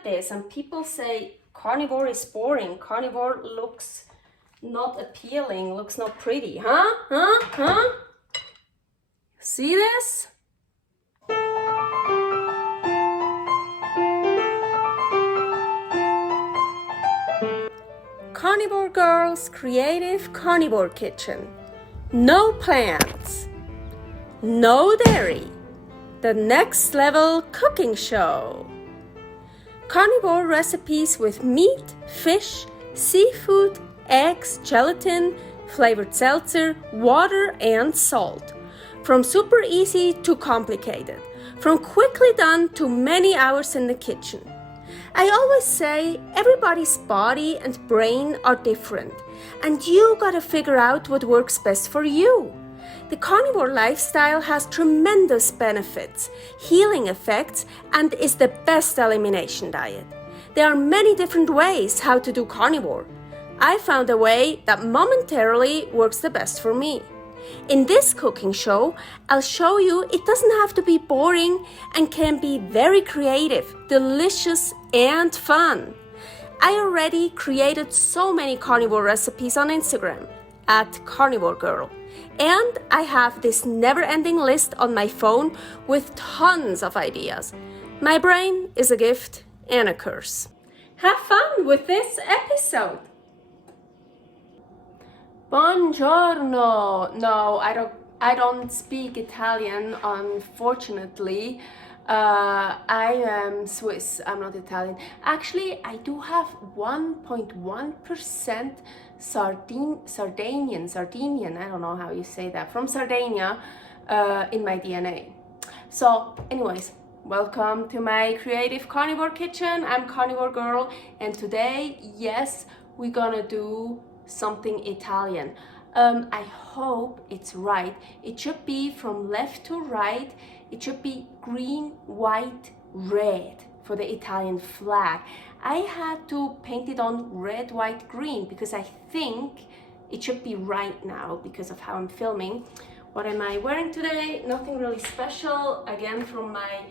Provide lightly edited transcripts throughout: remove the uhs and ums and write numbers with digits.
at this and people say carnivore is boring, carnivore looks not appealing, looks not pretty, huh? See this? Carnivore Girl's Creative Carnivore Kitchen. No plants, no dairy, the next level cooking show. Carnivore recipes with meat, fish, seafood, eggs, gelatin, flavored seltzer, water, and salt. From super easy to complicated, from quickly done to many hours in the kitchen. I always say everybody's body and brain are different, and you gotta figure out what works best for you. The carnivore lifestyle has tremendous benefits, healing effects, and is the best elimination diet. There are many different ways how to do carnivore. I found a way that momentarily works the best for me. In this cooking show, I'll show you it doesn't have to be boring and can be very creative, delicious, and fun. I already created so many carnivore recipes on Instagram at karnivorgirl. And I have this never-ending list on my phone with tons of ideas. My brain is a gift and a curse. Have fun with this episode. Buongiorno. No, I don't speak Italian, unfortunately. I am Swiss, I'm not Italian. Actually, I do have 1.1% Sardinian, I don't know how you say that, from Sardinia in my DNA. So anyways, welcome to my creative carnivore kitchen. I'm Carnivore Girl, and today, yes, we're gonna do something Italian. I hope it's right. It should be from left to right. It should be green, white, red for the Italian flag. I had to paint it on red, white, green because I think it should be right now because of how I'm filming. What am I wearing today? Nothing really special. Again, from my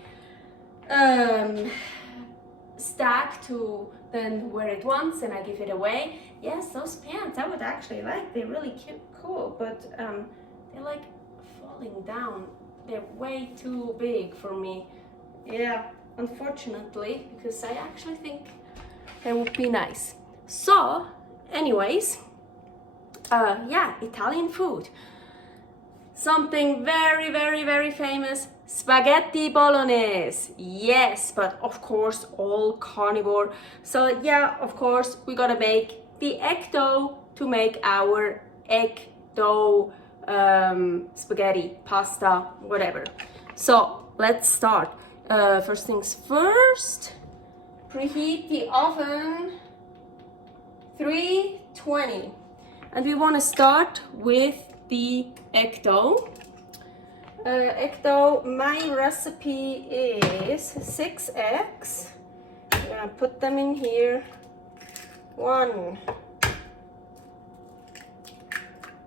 stack to then wear it once and I give it away. Yes, those pants I would actually like. They're really cute, cool, but they're like falling down. They're way too big for me. Yeah, unfortunately, because I actually think they would be nice. So, anyways, yeah, Italian food. Something very, very, very famous, Spaghetti Bolognese. Yes, but of course, all carnivore. So yeah, of course, we gotta make the egg dough to make our egg dough spaghetti, pasta, whatever. So let's start. First things first, preheat the oven 320. And we want to start with the egg dough. Egg dough, my recipe is 6 eggs. I'm gonna put them in here. 1,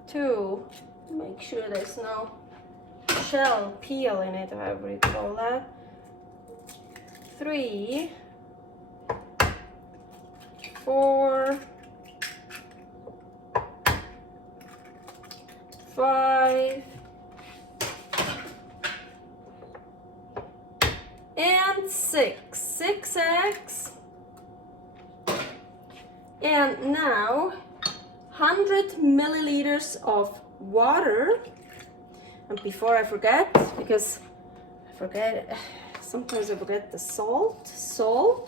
2, make sure there's no shell, peel in it, however you call that. 3, 4, 5, and 6. 6 eggs. And now 100 milliliters of water. And before I forget, because sometimes I forget the salt.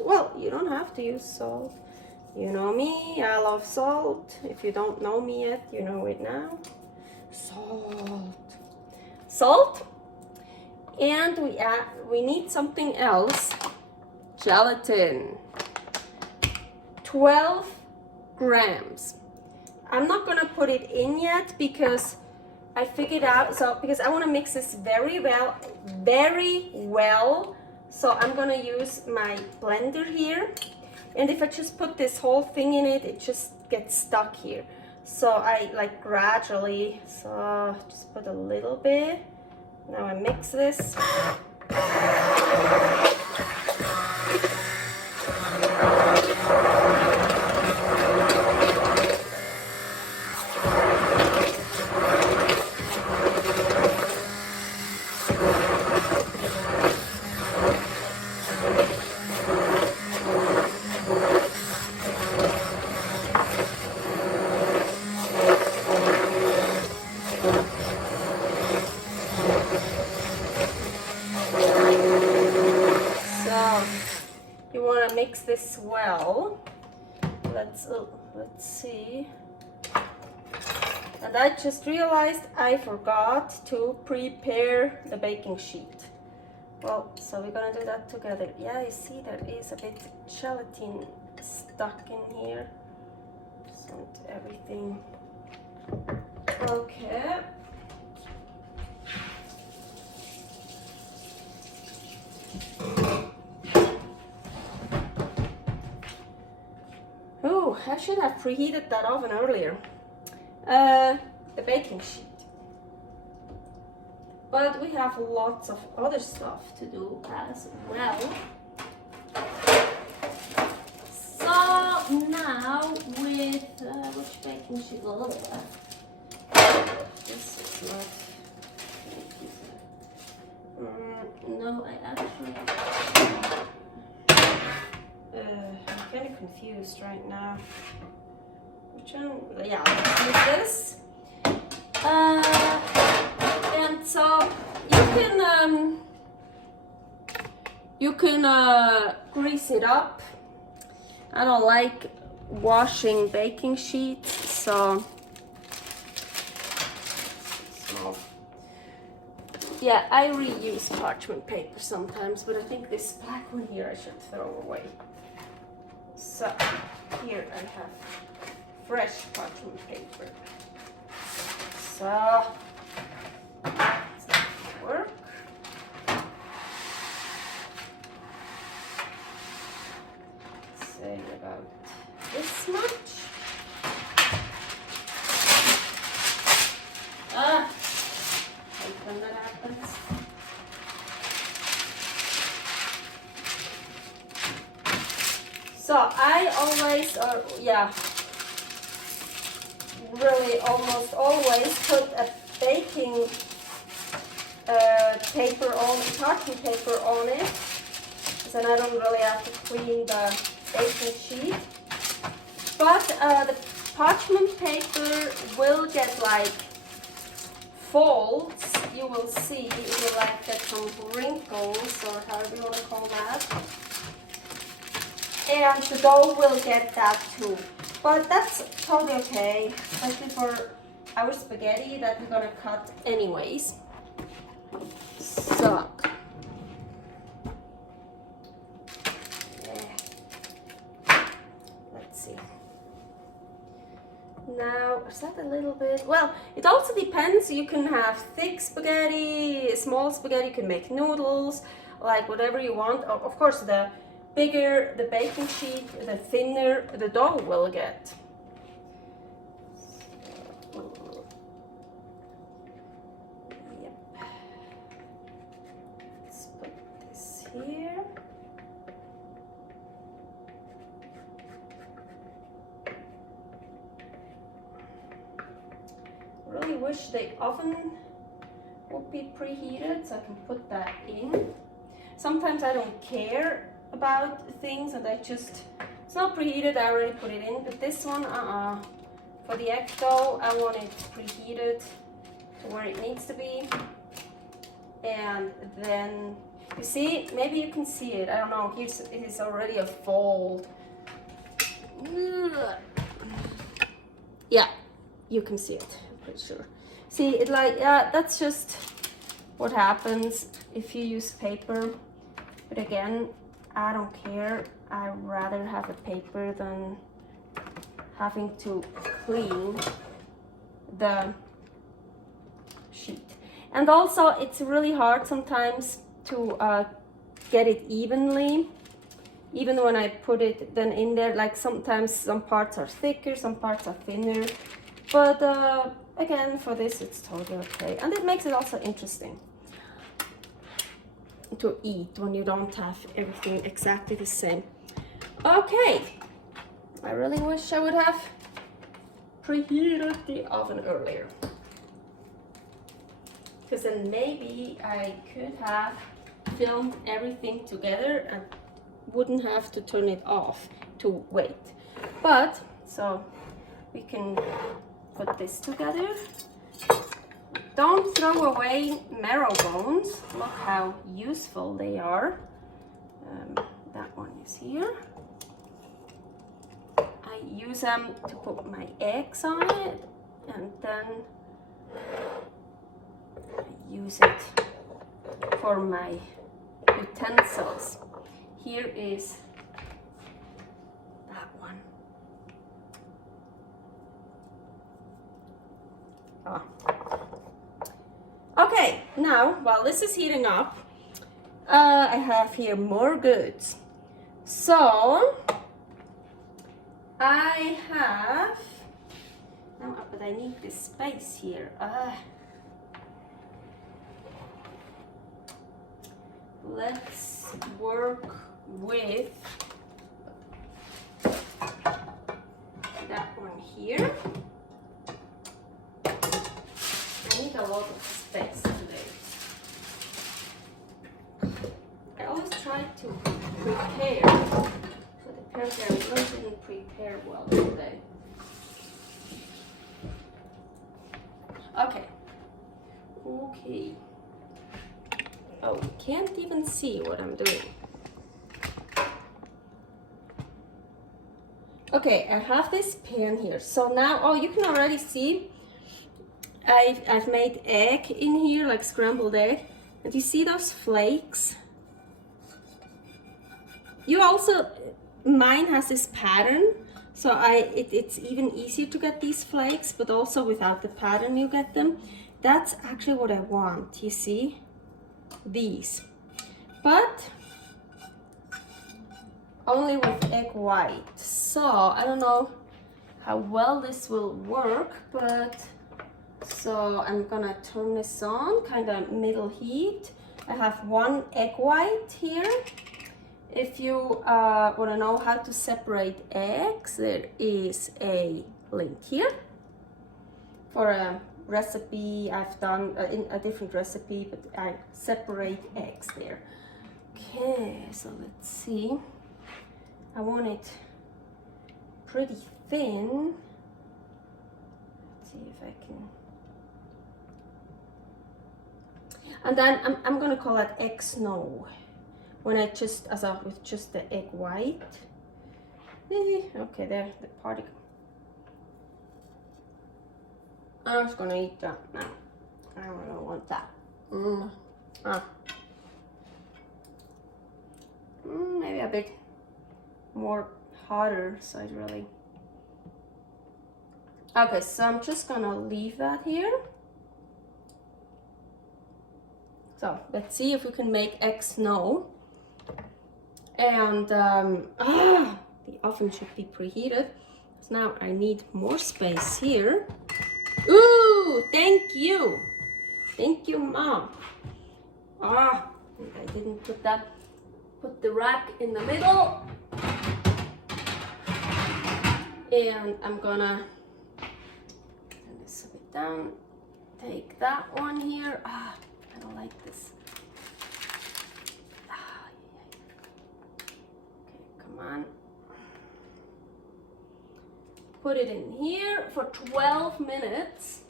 Well, you don't have to use salt. You know me, I love salt. If you don't know me yet, you know it now. Salt. And we need something else. Gelatin. 12 grams. I'm not gonna put it in yet because I figured out, because I want to mix this very well. So I'm gonna use my blender here, and if I just put this whole thing in it, it just gets stuck here. So I like gradually, so just put a little bit. Now I mix this. you want to mix this well. Let's see. And I just realized I forgot to prepare the baking sheet. Well, so we're gonna do that together. Yeah, you see there is a bit gelatin stuck in here. So everything. Okay. Oh, I should have preheated that oven earlier. The baking sheet. But we have lots of other stuff to do as well. So now with which baking sheet? This is not. No, I actually. I'm kind of confused right now. Which one? Yeah, let's use this. And so you can grease it up. I don't like washing baking sheets, so small. Yeah, I reuse parchment paper sometimes, but I think this black one here I should throw away. So here I have fresh parchment paper. So that's work. Say about this much. When that happens. So I always, really almost always put a baking paper on, parchment paper on it, so then I don't really have to clean the baking sheet. But the parchment paper will get like folds. You will see it will like get some wrinkles, or however you want to call that. And the dough will get that too. But that's totally okay, especially for our spaghetti that we're gonna cut anyways. So, let's see. Now, is that a little bit? Well, it also depends. You can have thick spaghetti, small spaghetti, you can make noodles, like whatever you want. Of course, the bigger the baking sheet, the thinner the dough will get. Yep. Let's put this here. Really wish the oven would be preheated so I can put that in. Sometimes I don't care about things and I just, it's not preheated, I already put it in, but this one, for the egg dough, I want it preheated to where it needs to be. And then, you see, maybe you can see it, I don't know, here's, it is already a fold. Yeah, you can see it, I'm pretty sure. See, it like, yeah, that's just what happens if you use paper. But again, I don't care. I'd rather have a paper than having to clean the sheet. And also, it's really hard sometimes to get it evenly. Even when I put it then in there, like sometimes some parts are thicker, some parts are thinner. But again, for this, it's totally okay. And it makes it also interesting to eat when you don't have everything exactly the same. Okay, I really wish I would have preheated the oven earlier, because then maybe I could have filmed everything together and wouldn't have to turn it off to wait. But so we can put this together. Don't throw away marrow bones. Look how useful they are. That one these here. I use them to put my eggs on it, and then I use it for my utensils. Here is that one. Oh. Okay, now while this is heating up, I have here more goods. So I have, no, but I need this space here. Let's work with that one here. I need a lot of space today. I always try to prepare, but apparently I really didn't prepare well today. Okay. Okay. Oh, you can't even see what I'm doing. Okay, I have this pan here. So now, oh, you can already see I've made egg in here, like scrambled egg. And you see those flakes? You also, mine has this pattern, so it's even easier to get these flakes, but also without the pattern you get them. That's actually what I want, you see? These. But only with egg white. So I don't know how well this will work, but so I'm gonna turn this on, kind of middle heat. I have one egg white here. If you want to know how to separate eggs, there is a link here for a recipe I've done in a different recipe, but I separate eggs there. Okay, so let's see. I want it pretty thin. Let's see if I can. And then I'm gonna call it egg snow. When I just, with just the egg white. Okay, there, the particle. I'm just gonna eat that now. I don't want that. Maybe a bit more hotter, so it really. Okay, so I'm just gonna leave that here. So let's see if we can make egg snow. And the oven should be preheated. So now I need more space here. Ooh, thank you. Thank you, Mom. I didn't put the rack in the middle. And I'm gonna turn this a bit down. Take that one here. I don't like this. On. Put it in here for 12 minutes.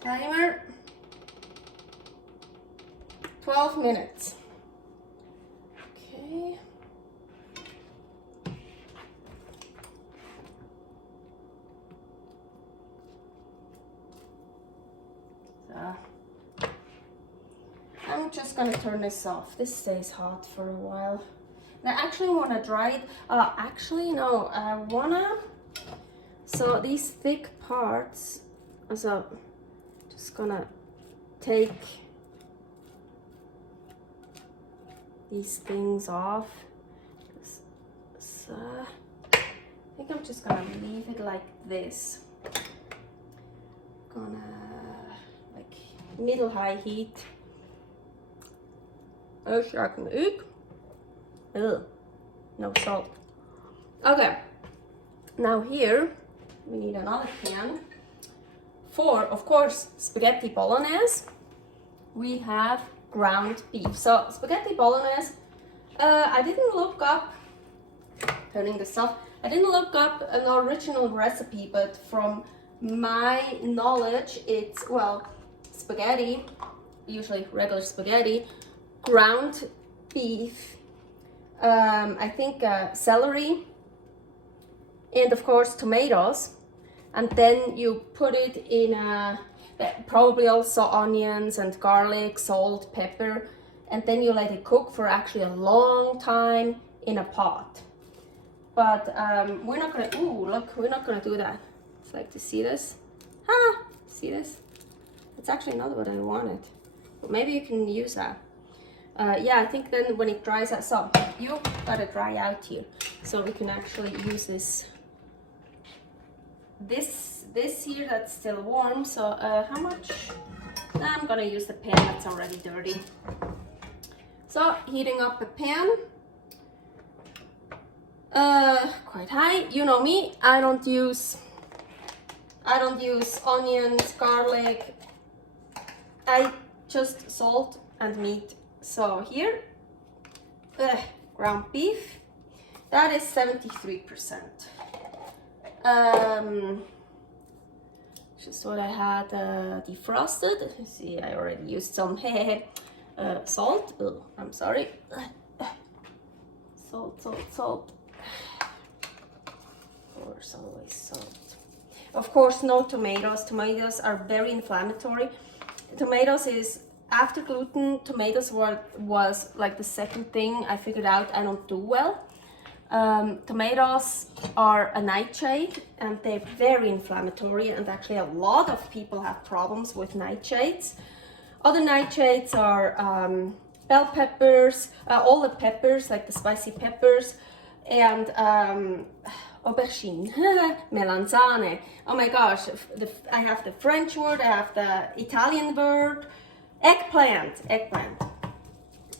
Timer. 12 minutes. Okay. I'm just gonna turn this off. This stays hot for a while. And I actually want to dry it. Actually, no, I wanna. So these thick parts. So just gonna take these things off. So I think I'm just gonna leave it like this. Gonna like middle-high heat. Als je kan eat. No salt. Okay. Now here we need another pan for, of course, spaghetti bolognese. We have ground beef. So spaghetti bolognese. I didn't look up. Turning this off. I didn't look up an original recipe, but from my knowledge, it's spaghetti usually regular spaghetti, ground beef, I think celery, and of course tomatoes. And then you put it in probably also onions and garlic, salt, pepper, and then you let it cook for actually a long time in a pot. But we're not gonna, ooh, look, we're not gonna do that. It's like, to see this? Ah, see this? It's actually not what I wanted. But maybe you can use that. Yeah, I think then when it dries out, so you gotta dry out here. So we can actually use this. This here that's still warm. So how much? I'm gonna use the pan that's already dirty. So heating up a pan. Quite high. You know me. I don't use onions, garlic. I just salt and meat. So here, ground beef. That is 73%. Just what I had defrosted. See, I already used some salt. Oh, I'm sorry. Salt. There's always salt. Of course, no tomatoes. Tomatoes are very inflammatory. Tomatoes is, after gluten, tomatoes was like the second thing I figured out I don't do well. Tomatoes are a nightshade and they're very inflammatory, and actually a lot of people have problems with nightshades. Other nightshades are bell peppers, all the peppers, like the spicy peppers, and aubergine, melanzane. Oh my gosh, I have the French word, I have the Italian word, eggplant.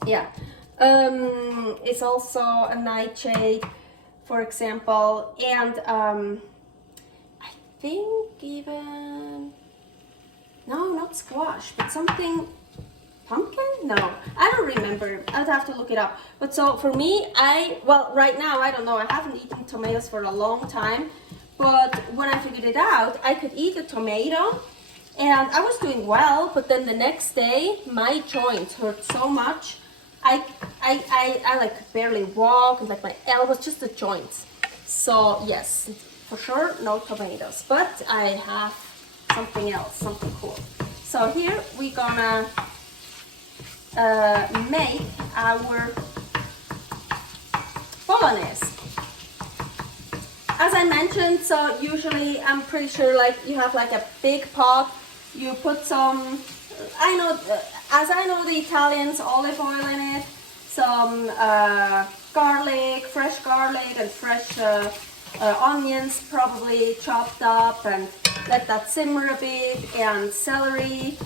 Yeah. It's also a nightshade, for example, and I think even, no, not squash, but something, pumpkin? No, I don't remember. I'd have to look it up. But so for me, well, right now, I don't know, I haven't eaten tomatoes for a long time, but when I figured it out, I could eat a tomato, and I was doing well, but then the next day, my joints hurt so much. I like barely walk, and like my elbows, just the joints. So yes, for sure, no tomatoes, but I have something else, something cool. So here we're gonna make our bolognese. As I mentioned, so usually I'm pretty sure like you have like a big pot, you put some, as I know the Italians, olive oil in it, some garlic, fresh garlic, and fresh onions probably chopped up, and let that simmer a bit, and celery,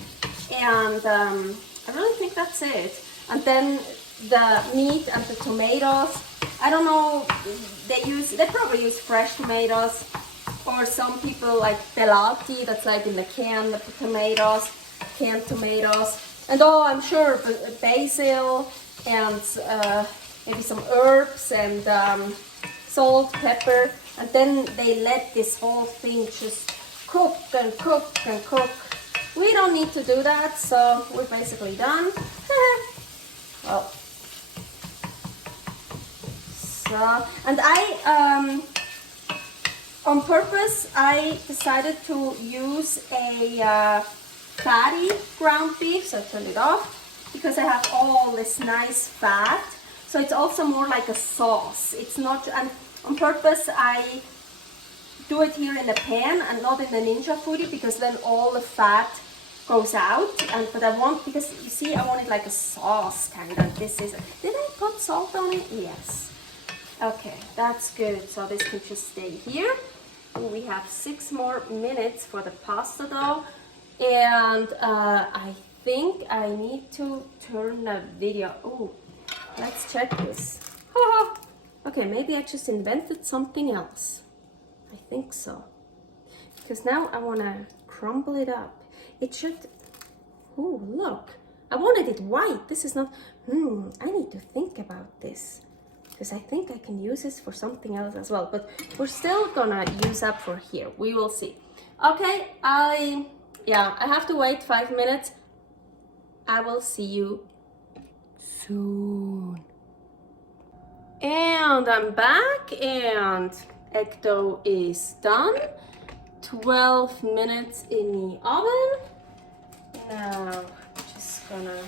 and I really think that's it. And then the meat and the tomatoes, I don't know, they probably use fresh tomatoes, or some people like pelati, that's like in the can, the tomatoes, canned tomatoes, and I'm sure basil and maybe some herbs and salt, pepper, and then they let this whole thing just cook and cook and cook. We don't need to do that, so we're basically done. Well, so, and I on purpose I decided to use a fatty ground beef, so I turned it off because I have all this nice fat, so it's also more like a sauce. It's not, and on purpose I do it here in the pan and not in the Ninja Foodie, because then all the fat goes out. And but I want, because you see, I want it like a sauce kind of. This is, did I put salt on it? Yes. Okay, that's good. So this can just stay here. We have 6 more minutes for the pasta dough, and I think I need to turn the video. Oh, let's check this. Okay, maybe I just invented something else. I think so. Because now I want to crumble it up. It should, oh, look. I wanted it white. This is not, I need to think about this. Because I think I can use this for something else as well. But we're still gonna use up for here. We will see. Okay, I have to wait 5 minutes. I will see you soon. And I'm back, and egg dough is done. 12 minutes in the oven. Now, just gonna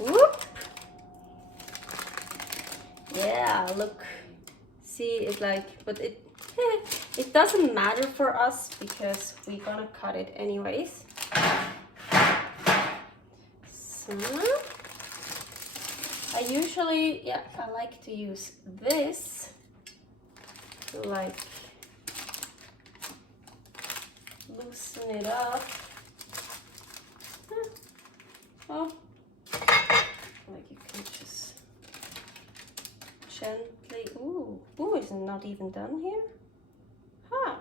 whoop. Yeah, look. See, it's like, but it doesn't matter for us because we're gonna cut it anyways. So I usually, yeah, I like to use this to like loosen it up. Oh, like you can just gently, ooh, it's not even done here. Huh.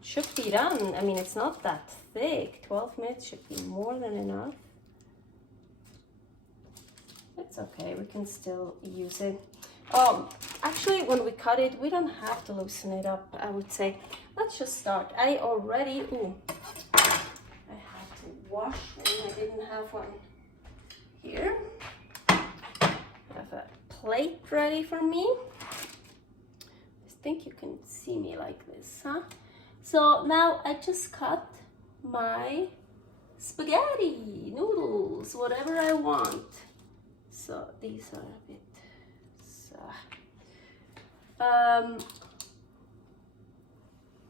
Should be done. I mean, it's not that thick. 12 minutes should be more than enough. It's okay, we can still use it. Actually, when we cut it, we don't have to loosen it up, I would say. Let's just start. I already, I have to wash, and I didn't have one here. I have a plate ready for me. I think you can see me like this, huh? So now I just cut my spaghetti, noodles, whatever I want. So these are a bit,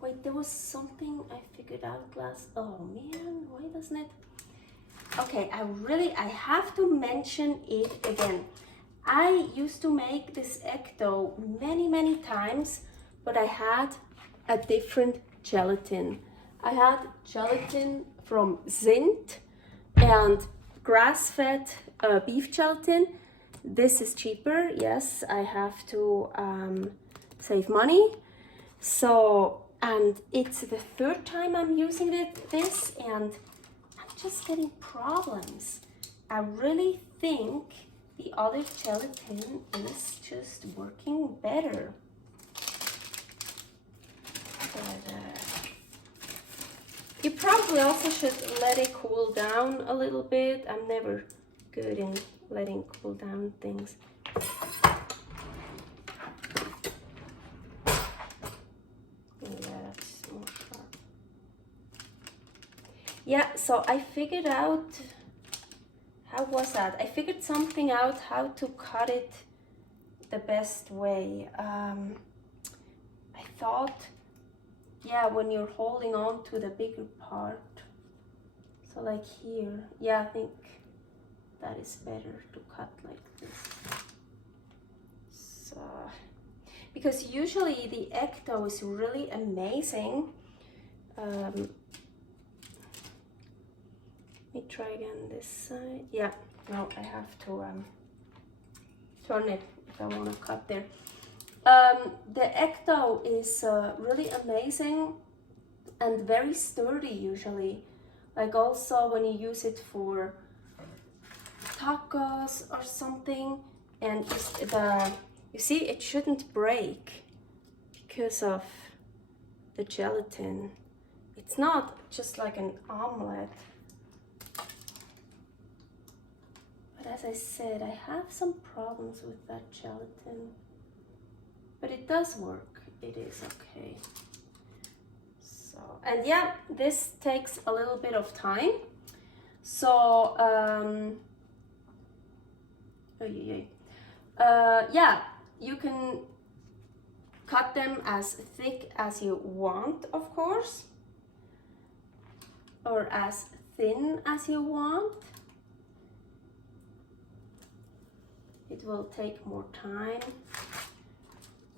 wait, there was something I figured out last, oh man, why doesn't it? Okay, I have to mention it again. I used to make this egg dough many times, but I had a different gelatin. I had gelatin from Zint and grass-fed beef gelatin. This is cheaper. Yes, I have to save money. So, and it's the third time I'm using this, and I'm just getting problems. I really think the other gelatin is just working better. But, you probably also should let it cool down a little bit. I'm never good in letting cool down things. Yeah, that's more sharp. Yeah, so I figured out, how was that? I figured something out how to cut it the best way. I thought, yeah, when you're holding on to the bigger part, so like here, yeah, I think that is better to cut like this. So, because usually the egg dough is really amazing. Let me try again this side. Yeah, no, I have to turn it if I want to cut there. The egg dough is really amazing and very sturdy usually. Like also when you use it for tacos or something, and you see it shouldn't break because of the gelatin. It's not just like an omelet. But as I said, I have some problems with that gelatin. But it does work. It is okay. So, and yeah, this takes a little bit of time. So, yeah, you can cut them as thick as you want, of course, or as thin as you want. It will take more time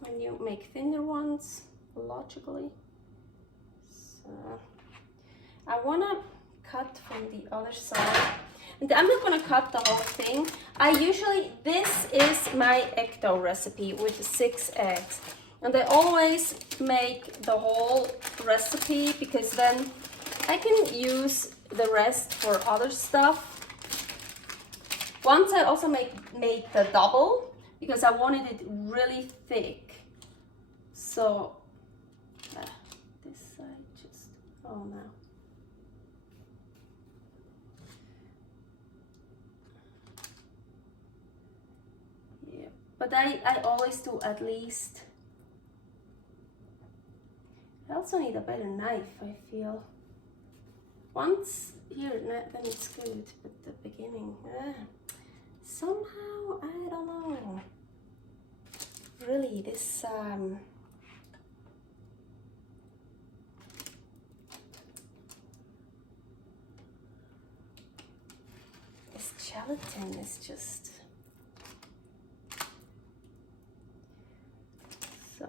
when you make thinner ones, logically. So I wanna cut from the other side, and I'm not gonna cut the whole thing. This is my egg dough recipe with 6 eggs, and I always make the whole recipe because then I can use the rest for other stuff. Once I also made the double because I wanted it really thick. So this side just, oh no. but I always do at least. I also need a better knife, I feel. Once here, then it's good, but the beginning, somehow, I don't know. Really, this gelatin is just so.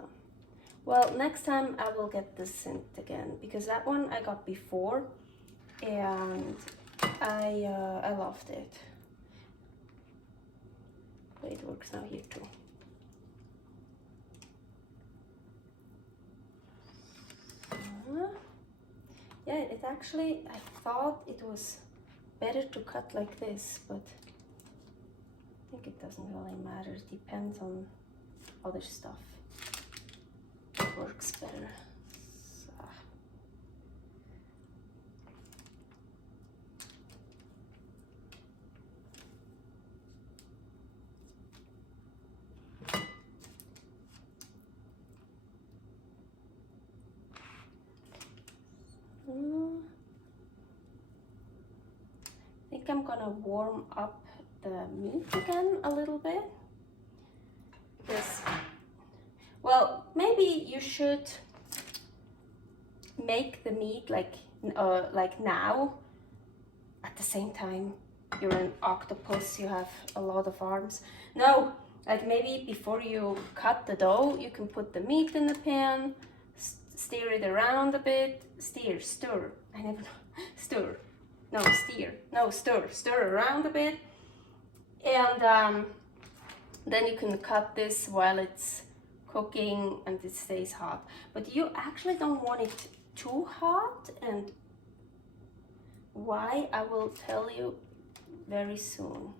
Well, next time I will get this scent again, because that one I got before and I loved it. But it works now here too. Yeah, it actually, I thought it was better to cut like this, but I think it doesn't really matter. It depends on other stuff. It works better. So. I think I'm gonna warm up the meat again a little bit. Because, well, maybe you should make the meat like now. At the same time, you're an octopus, you have a lot of arms. No, like maybe before you cut the dough, you can put the meat in the pan, stir it around a bit, stir. I never know, stir. No, steer. No, stir around a bit, and then you can cut this while it's cooking and it stays hot. But you actually don't want it too hot, and why I will tell you very soon.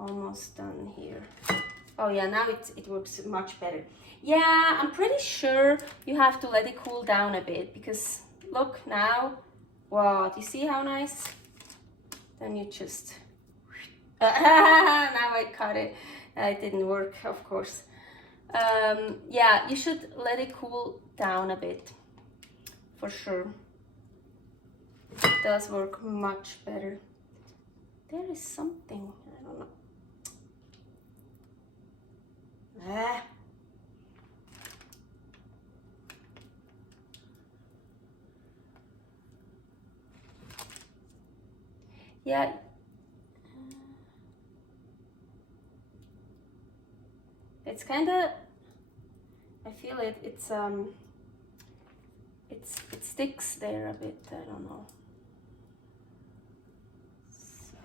Almost done here. Oh yeah, now it works much better. Yeah, I'm pretty sure you have to let it cool down a bit, because look now. Wow, do you see how nice? Then you just, now I cut it. It didn't work, of course. Yeah, you should let it cool down a bit, for sure. It does work much better. There is something, I don't know. Yeah. It's kind of, I feel it, it sticks there a bit, I don't know. So.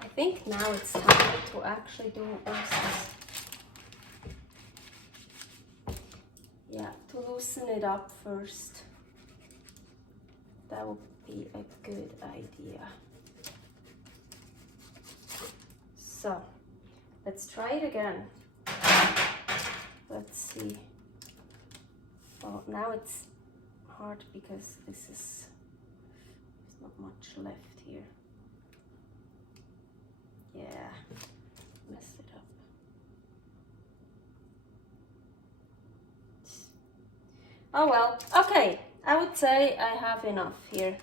I think now it's time to actually do oysters. Yeah, to loosen it up first. That would be a good idea. So, let's try it again. Let's see. Well, now it's hard because there's not much left here. Yeah, messed it up. Oh well, okay. I would say I have enough here.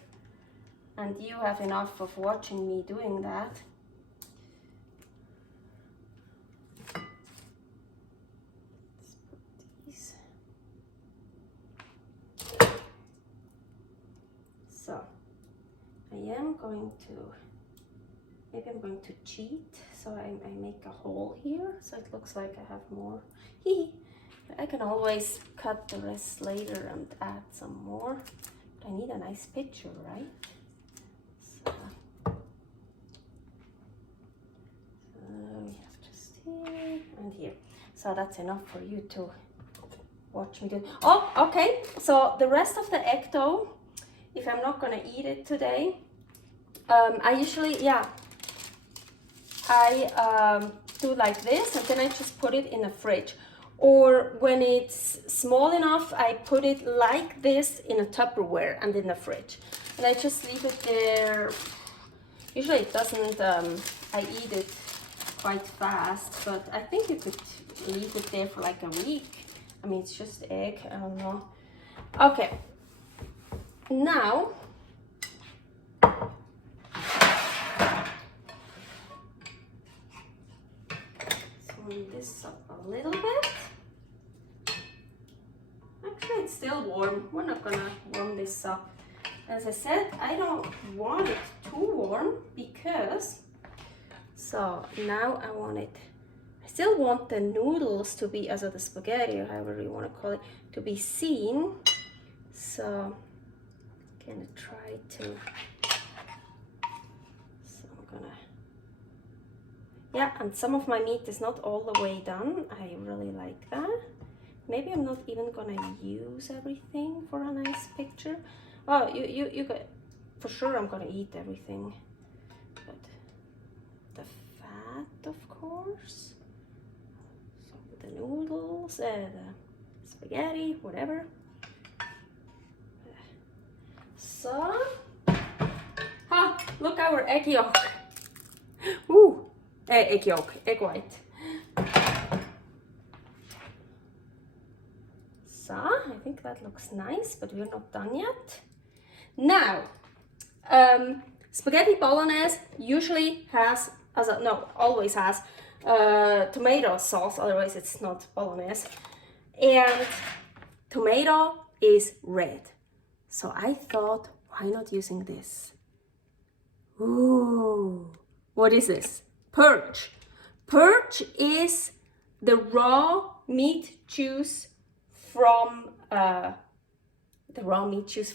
And you have enough of watching me doing that. Let's put these. So, I am going to, maybe I'm going to cheat. So I make a hole here, so it looks like I have more. I can always cut the rest later and add some more. But I need a nice picture, right? So we have just here and here. So that's enough for you to watch me do. Oh, okay. So the rest of the egg dough, if I'm not gonna eat it today, I usually, I do like this, and then I just put it in the fridge. or when it's small enough, I put it like this in a Tupperware and in the fridge. And I just leave it there. Usually it doesn't, I eat it quite fast, but I think you could leave it there for like a week. I mean, it's just egg, I don't know. Okay, now warm this up a little bit. Actually, it's still warm. We're not gonna warm this up. As I said, I don't want it too warm because, so now I want it, I still want the noodles to be, also the spaghetti, or however you want to call it, to be seen. So I'm gonna try to, so I'm gonna, yeah, and some of my meat is not all the way done. I really like that. Maybe I'm not even gonna use everything for a nice picture. Oh, you got, for sure I'm gonna eat everything. But the fat, of course. So the noodles, the spaghetti, whatever. So, look, our egg yolk. Ooh, egg yolk, egg white. So, I think that looks nice, but we're not done yet. Now, spaghetti bolognese usually has, always has tomato sauce, otherwise it's not bolognese. And tomato is red. So I thought, why not using this? Ooh, what is this? Purge. Purge is the raw meat juice from the raw meat juice.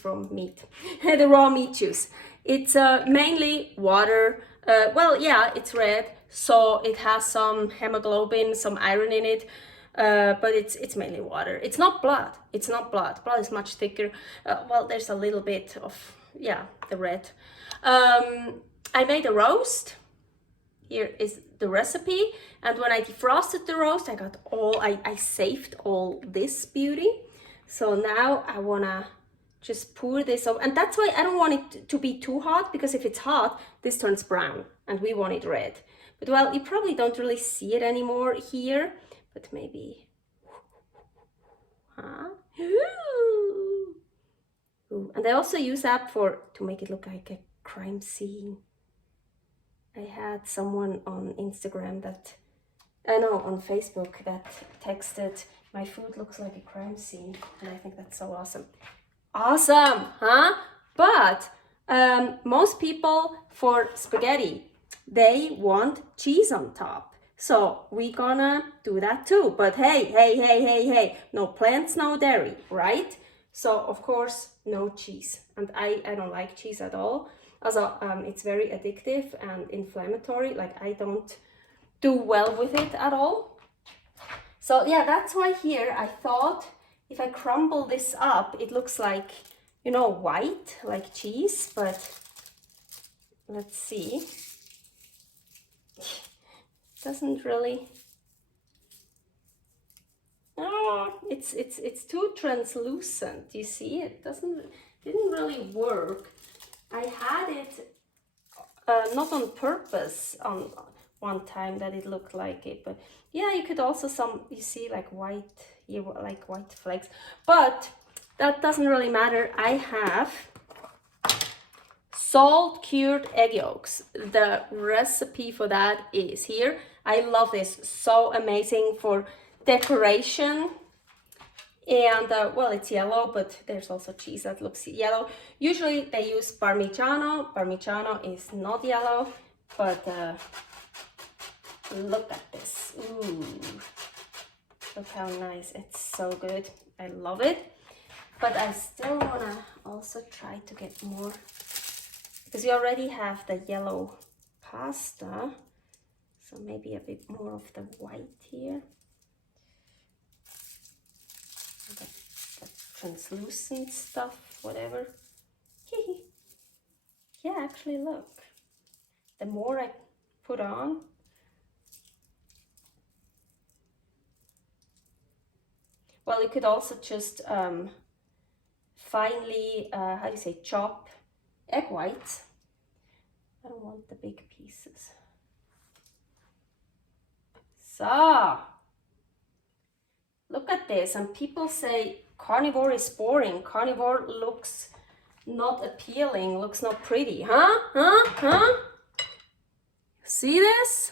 It's mainly water. Well, yeah, it's red, so it has some hemoglobin, some iron in it, but it's mainly water. It's not blood. It's not blood. Blood is much thicker. Well, there's a little bit of, yeah, the red. I made a roast. Here is the recipe, and when I defrosted the roast, I got I saved all this beauty. So now I wanna just pour this over, and that's why I don't want it to be too hot, because if it's hot, this turns brown, and we want it red. But well, you probably don't really see it anymore here, but maybe, Ooh. Ooh. And I also use that to make it look like a crime scene. I had someone on Instagram on Facebook that texted, my food looks like a crime scene, and I think that's so awesome. Awesome, huh? But most people for spaghetti, they want cheese on top. So we gonna do that too. But hey, no plants, no dairy, right? So of course, no cheese. And I don't like cheese at all. Also, it's very addictive and inflammatory. Like, I don't do well with it at all. So yeah, that's why here I thought if I crumble this up, it looks like, you know, white, like cheese, but let's see. It doesn't really, oh, it's too translucent, you see? It didn't really work. I had it not on purpose on one time that it looked like it, but yeah, you could also you see like white flakes, but that doesn't really matter. I have salt cured egg yolks. The recipe for that is here. I love this, so amazing for decoration. And well, it's yellow, but there's also cheese that looks yellow. Usually they use Parmigiano. Parmigiano is not yellow, but look at this. Ooh, look how nice. It's so good. I love it. But I still wanna also try to get more, because we already have the yellow pasta. So maybe a bit more of the white here. Translucent stuff, whatever. Yeah, actually, look. The more I put on, Well, you could also just finely, how do you say, chop egg whites. I don't want the big pieces. So, look at this. And people say carnivore is boring. Carnivore looks not appealing, looks not pretty. Huh? See this?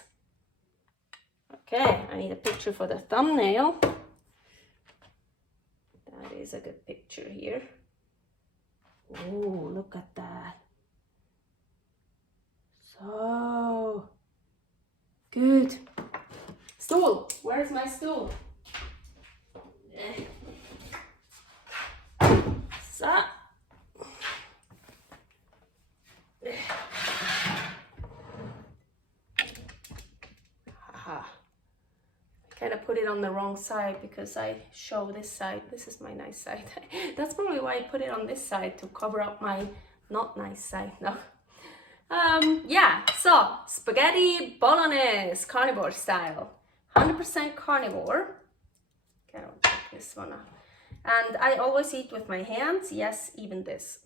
Okay, I need a picture for the thumbnail. That is a good picture here. Oh, look at that. So good. Stool, where's my stool? So. Haha. I kind of put it on the wrong side because I show this side. This is my nice side. That's probably why I put it on this side, to cover up my not nice side. No. Yeah, so spaghetti bolognese, carnivore style. 100% carnivore. Okay, I'll take this one off. And I always eat with my hands. Yes, even this.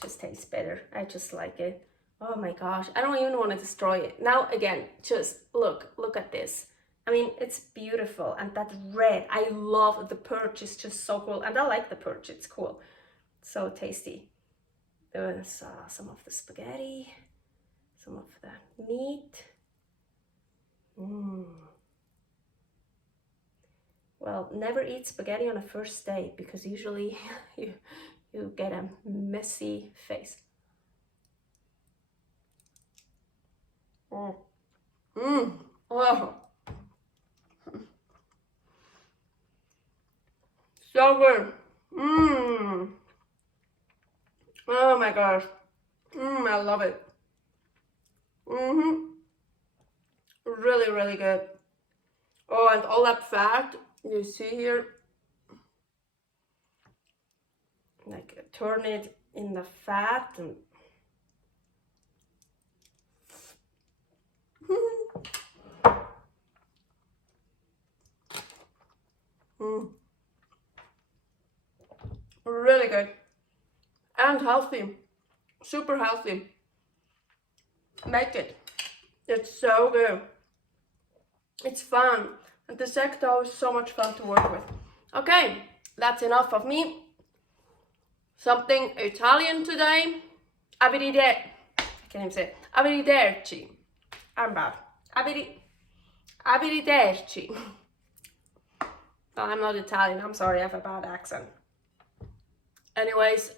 Just tastes better. I just like it. Oh my gosh, I don't even want to destroy it. Now again, just look at this. I mean, it's beautiful. And that red, I love the Purge. It's just so cool. And I like the Purge, it's cool. So tasty. There's some of the spaghetti, some of the meat. Well, never eat spaghetti on a first date because usually you get a messy face. Oh. So good. Oh my gosh. I love it. Really, really good. Oh, and all that fat you see here. Like turn it in the fat and really good. And healthy, super healthy. Make it. It's so good. It's fun. And the secto is so much fun to work with. Okay, that's enough of me. Something Italian today. Arrivederci. I can't even say it. Arrivederci. I'm bad. Arrivederci. Well, I'm not Italian. I'm sorry, I have a bad accent. Anyways,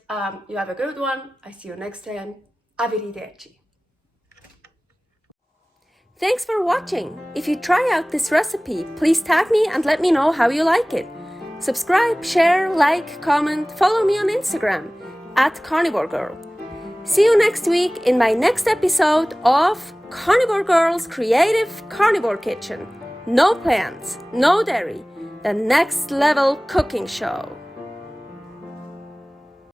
you have a good one. I see you next time. Arrivederci. Thanks for watching. If you try out this recipe, please tag me and let me know how you like it. Subscribe, share, like, comment, follow me on Instagram @karnivorgirl. See you next week in my next episode of Carnivore Girl's Creative Carnivore Kitchen. No plants, no dairy, the next level cooking show.